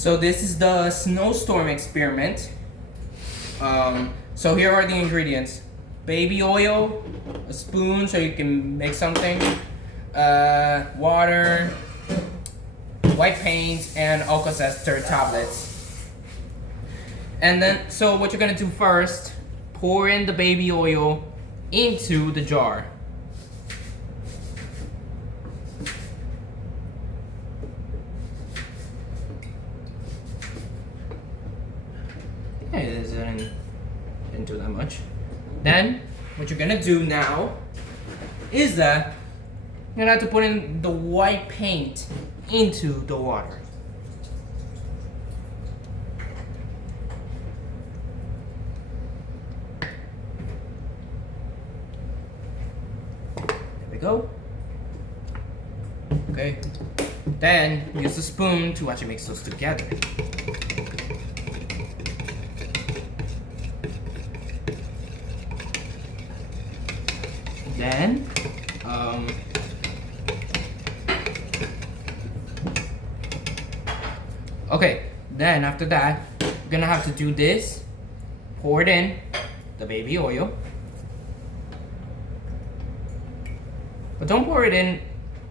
So this is the Snowstorm experiment. So here are the ingredients: baby oil, a spoon so you can make something, water, white paint, and Alka-Seltzer tablets. And then, so what you're gonna do first, pour in the baby oil into the jar. Yeah, it didn't do that much. Then, what you're gonna do now is that you're gonna have to put in the white paint into the water. There we go. Okay. Then use a spoon to actually mix those together. Then, okay, then after that, you're gonna have to do this. Pour it in, the baby oil. But don't pour it in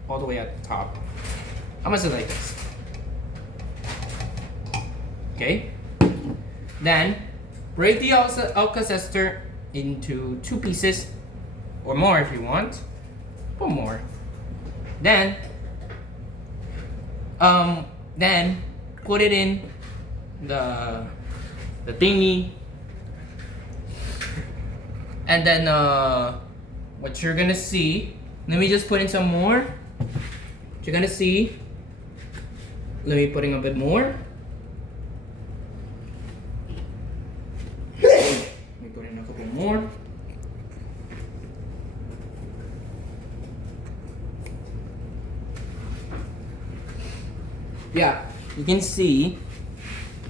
all the way at the top. I'm gonna do like this. Okay? Then, break the Alka-Seltzer into 2 pieces. Or more if you want. Or more. Then put it in the thingy. And then what you're gonna see, let me just put in some more. What you're gonna see, let me put in a bit more. Let me put in a couple more. Yeah, you can see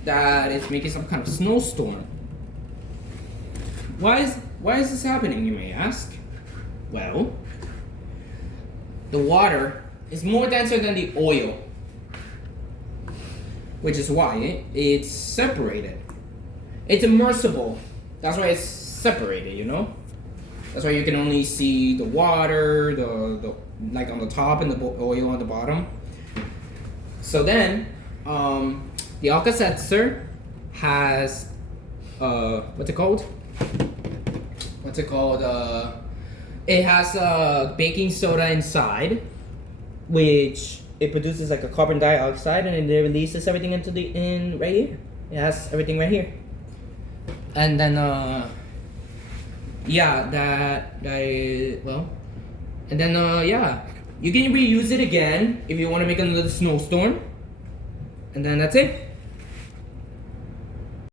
that it's making some kind of snowstorm. Why is this happening, you may ask? Well, the water is more denser than the oil, which is why it's separated. It's immersible. That's why it's separated, you know? That's why you can only see the water, the like on the top and the oil on the bottom. So then, the Alka-Seltzer has, what's it called? It has baking soda inside, which it produces like a carbon dioxide, and it releases everything in right here. It has everything right here. And then, yeah, yeah. You can reuse it again if you want to make another snowstorm. And then that's it.